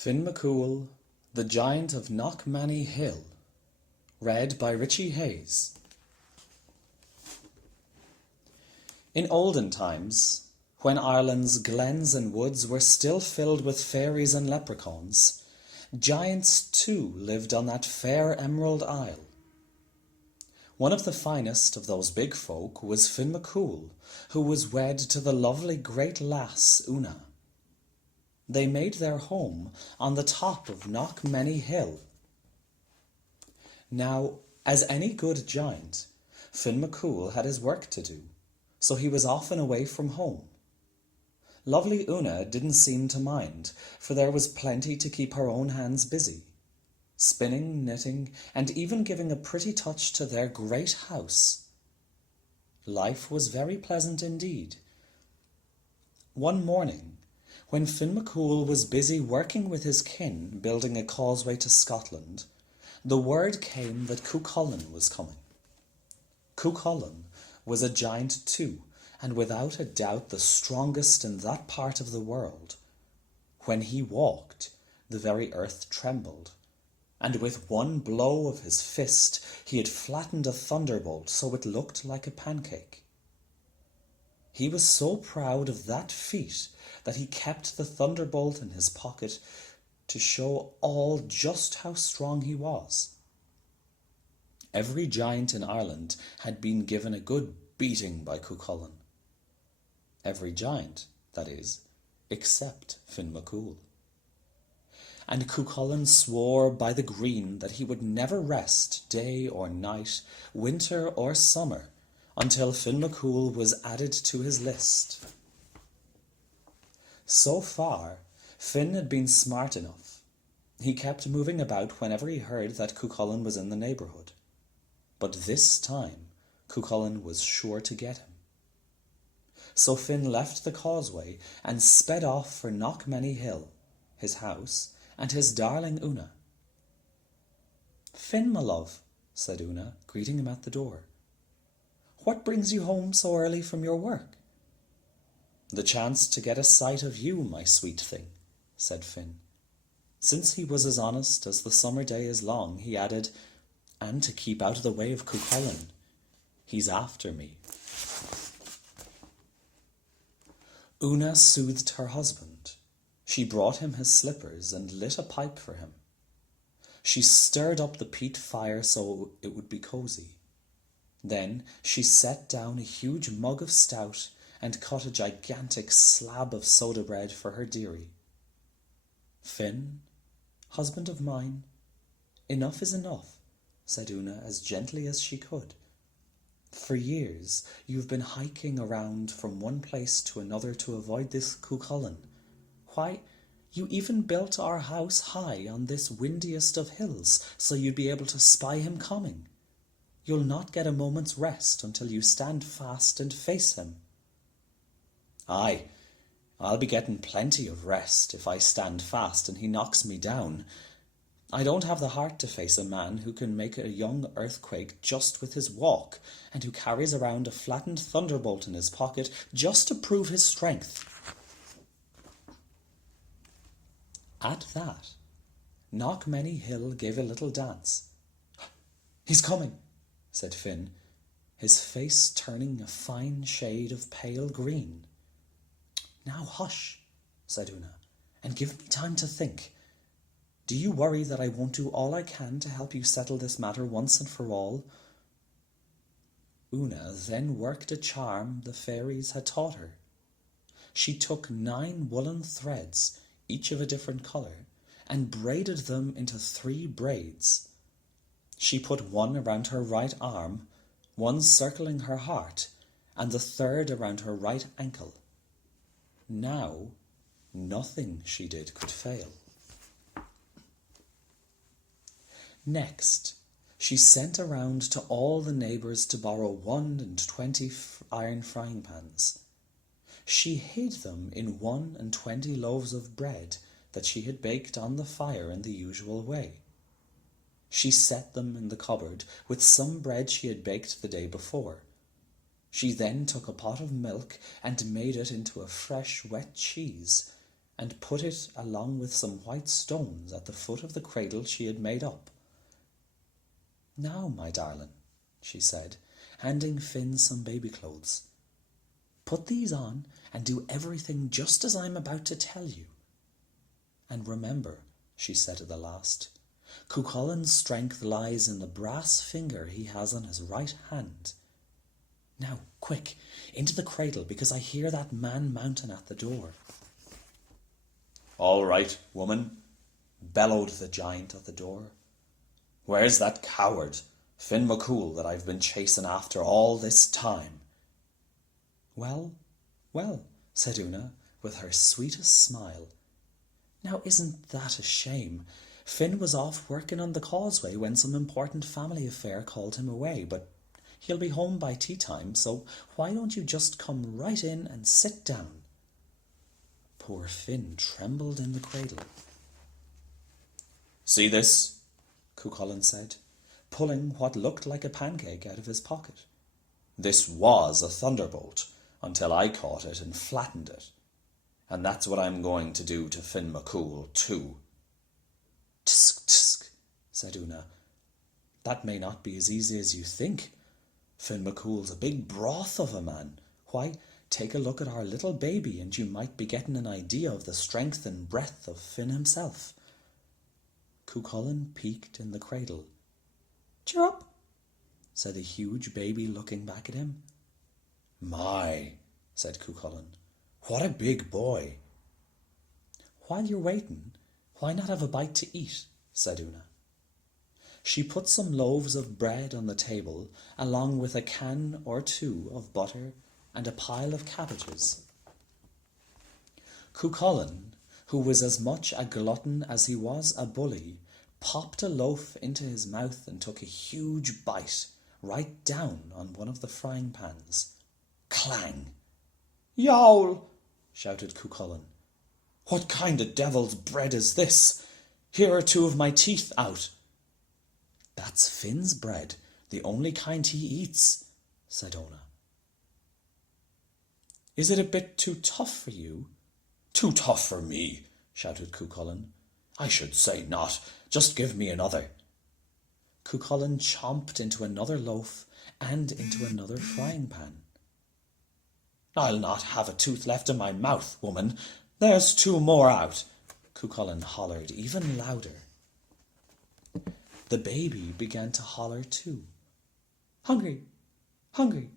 Finn McCool, The Giant of Knockmany Hill. Read by Richie Hayes. In olden times, when Ireland's glens and woods were still filled with fairies and leprechauns, giants too lived on that fair Emerald Isle. One of the finest of those big folk was Finn McCool, who was wed to the lovely great lass Una. They made their home on the top of Knockmany Hill. Now, as any good giant, Finn McCool had his work to do, so he was often away from home. Lovely Una didn't seem to mind, for there was plenty to keep her own hands busy, spinning, knitting, and even giving a pretty touch to their great house. Life was very pleasant indeed. One morning, when Finn McCool was busy working with his kin building a causeway to Scotland, the word came that Cuchulainn was coming. Cuchulainn was a giant too, and without a doubt the strongest in that part of the world. When he walked, the very earth trembled, and with one blow of his fist he had flattened a thunderbolt so it looked like a pancake. He was so proud of that feat that he kept the thunderbolt in his pocket to show all just how strong he was. Every giant in Ireland had been given a good beating by Cuchulainn. Every giant, that is, except Finn McCool. And Cuchulainn swore by the green that he would never rest day or night, winter or summer, until Finn McCool was added to his list. So far, Finn had been smart enough. He kept moving about whenever he heard that Cuchulainn was in the neighbourhood. But this time, Cuchulainn was sure to get him. So Finn left the causeway and sped off for Knockmany Hill, his house, and his darling Una. "Finn, my love," said Una, greeting him at the door. "What brings you home so early from your work?" "The chance to get a sight of you, my sweet thing," said Finn. Since he was as honest as the summer day is long, he added, "and to keep out of the way of Cuchulainn. He's after me." Una soothed her husband. She brought him his slippers and lit a pipe for him. She stirred up the peat fire so it would be cosy. Then she set down a huge mug of stout and cut a gigantic slab of soda bread for her dearie. "Finn, husband of mine, enough is enough," said Una as gently as she could. "For years you've been hiking around from one place to another to avoid this Cuchulainn. Why, you even built our house high on this windiest of hills so you'd be able to spy him coming. You'll not get a moment's rest until you stand fast and face him." "Aye, I'll be getting plenty of rest if I stand fast and he knocks me down. I don't have the heart to face a man who can make a young earthquake just with his walk, and who carries around a flattened thunderbolt in his pocket just to prove his strength." At that, Knockmany Hill gave a little dance. "He's coming," said Finn, his face turning a fine shade of pale green. "Now hush," said Una, "and give me time to think. Do you worry that I won't do all I can to help you settle this matter once and for all?" Una then worked a charm the fairies had taught her. She took 9 woolen threads, each of a different colour, and braided them into 3 braids. She put one around her right arm, one circling her heart, and the third around her right ankle. Now, nothing she did could fail. Next, she sent around to all the neighbours to borrow 21 iron frying pans. She hid them in 21 loaves of bread that she had baked on the fire in the usual way. She set them in the cupboard with some bread she had baked the day before. She then took a pot of milk and made it into a fresh wet cheese, and put it along with some white stones at the foot of the cradle she had made up. "Now, my darling," she said, handing Finn some baby clothes, "put these on and do everything just as I'm about to tell you. And remember," she said at the last, "Cuchullin's strength lies in the brass finger he has on his right hand. Now, quick, into the cradle, because I hear that man mountain at the door." "All right, woman," bellowed the giant at the door. "Where's that coward, Finn McCool, that I've been chasing after all this time?" "Well, well," said Una, with her sweetest smile. "Now isn't that a shame? Finn was off working on the causeway when some important family affair called him away, but he'll be home by tea time, so why don't you just come right in and sit down?" Poor Finn trembled in the cradle. "See this?" Cuchulainn said, pulling what looked like a pancake out of his pocket. "This was a thunderbolt until I caught it and flattened it. And that's what I'm going to do to Finn McCool too." "Tsk, tsk," said Una. "That may not be as easy as you think. Finn McCool's a big broth of a man. Why, take a look at our little baby and you might be getting an idea of the strength and breadth of Finn himself." Cuchulainn peeked in the cradle. "Cheer up," said the huge baby, looking back at him. "My," said Cuchulainn, "what a big boy." "While you're waiting, why not have a bite to eat?" said Una. She put some loaves of bread on the table, along with a can or two of butter and a pile of cabbages. Cuchulainn, who was as much a glutton as he was a bully, popped a loaf into his mouth and took a huge bite right down on one of the frying pans. Clang! "Yowl!" shouted Cuchulainn. "What kind of devil's bread is this? Here are two of my teeth out." "That's Finn's bread, the only kind he eats," said Ona. "Is it a bit too tough for you?" "Too tough for me," shouted Cuchulainn. "I should say not. Just give me another." Cuchulainn chomped into another loaf and into another frying pan. "I'll not have a tooth left in my mouth, woman. There's two more out," Cuchulainn hollered even louder. The baby began to holler too. "Hungry, hungry,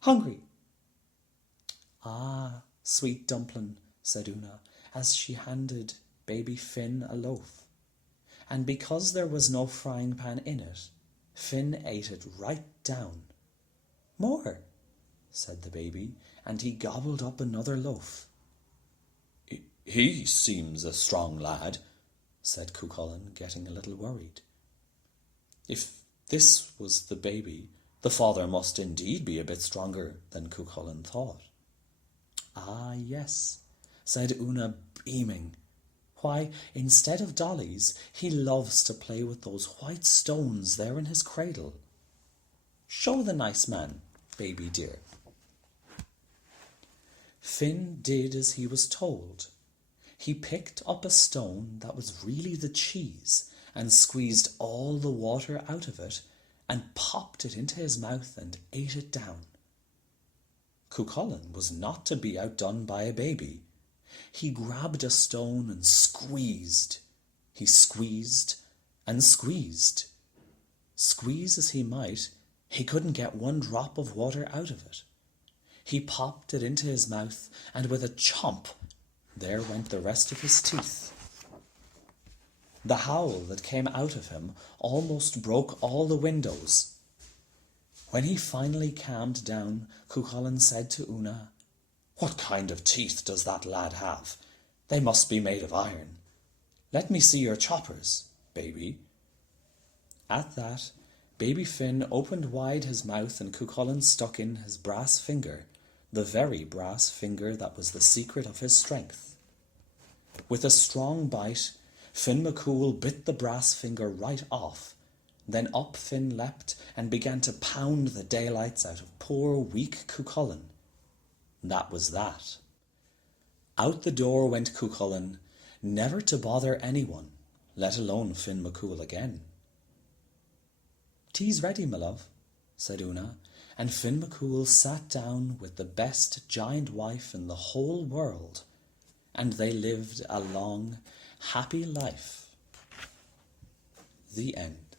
hungry." "Ah, sweet dumpling," said Una, as she handed baby Finn a loaf. And because there was no frying pan in it, Finn ate it right down. "More," said the baby, and he gobbled up another loaf. "He seems a strong lad," said Cuchulainn, getting a little worried. If this was the baby, the father must indeed be a bit stronger than Cuchulainn thought. "Ah, yes," said Una, beaming. "Why, instead of dollies, he loves to play with those white stones there in his cradle. Show the nice man, baby dear." Finn did as he was told. He picked up a stone that was really the cheese and squeezed all the water out of it and popped it into his mouth and ate it down. Cuchulainn was not to be outdone by a baby. He grabbed a stone and squeezed. He squeezed and squeezed. Squeeze as he might, he couldn't get one drop of water out of it. He popped it into his mouth, and with a chomp, there went the rest of his teeth. The howl that came out of him almost broke all the windows. When he finally calmed down, Cuchulainn said to Una, "What kind of teeth does that lad have? They must be made of iron. Let me see your choppers, baby." At that, baby Finn opened wide his mouth and Cuchulainn stuck in his brass finger, the very brass finger that was the secret of his strength. With a strong bite, Finn McCool bit the brass finger right off. Then up Finn leapt and began to pound the daylights out of poor weak Cuchulainn. That was that. Out the door went Cuchulainn, never to bother anyone, let alone Finn MacCool again. "Tea's ready, my love," said Una, and Finn MacCool sat down with the best giant wife in the whole world, and they lived a long, happy life. The end.